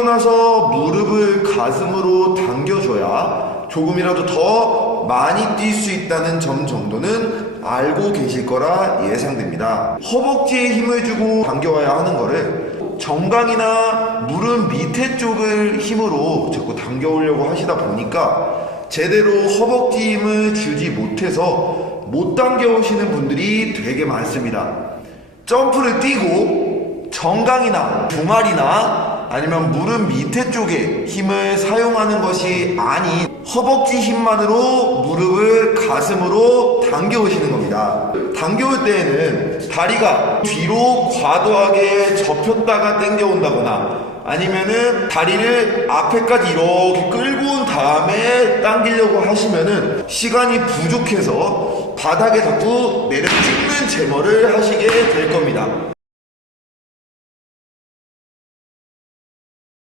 뛰고 나서 무릎을 가슴으로 당겨줘야 조금이라도 더 많이 뛸 수 있다는 점 정도는 알고 계실 거라 예상됩니다. 허벅지에 힘을 주고 당겨와야 하는 거를 정강이나 무릎 밑에 쪽을 힘으로 자꾸 당겨오려고 하시다 보니까 제대로 허벅지 힘을 주지 못해서 못 당겨오시는 분들이 되게 많습니다. 점프를 뛰고 정강이나 종아리나 아니면 무릎 밑에 쪽에 힘을 사용하는 것이 아닌 허벅지 힘만으로 무릎을 가슴으로 당겨오시는 겁니다. 당겨올 때에는 다리가 뒤로 과도하게 접혔다가 당겨온다거나 아니면은 다리를 앞에까지 이렇게 끌고 온 다음에 당기려고 하시면은 시간이 부족해서 바닥에 자꾸 내려 찍는 제머를 하시게 될 겁니다.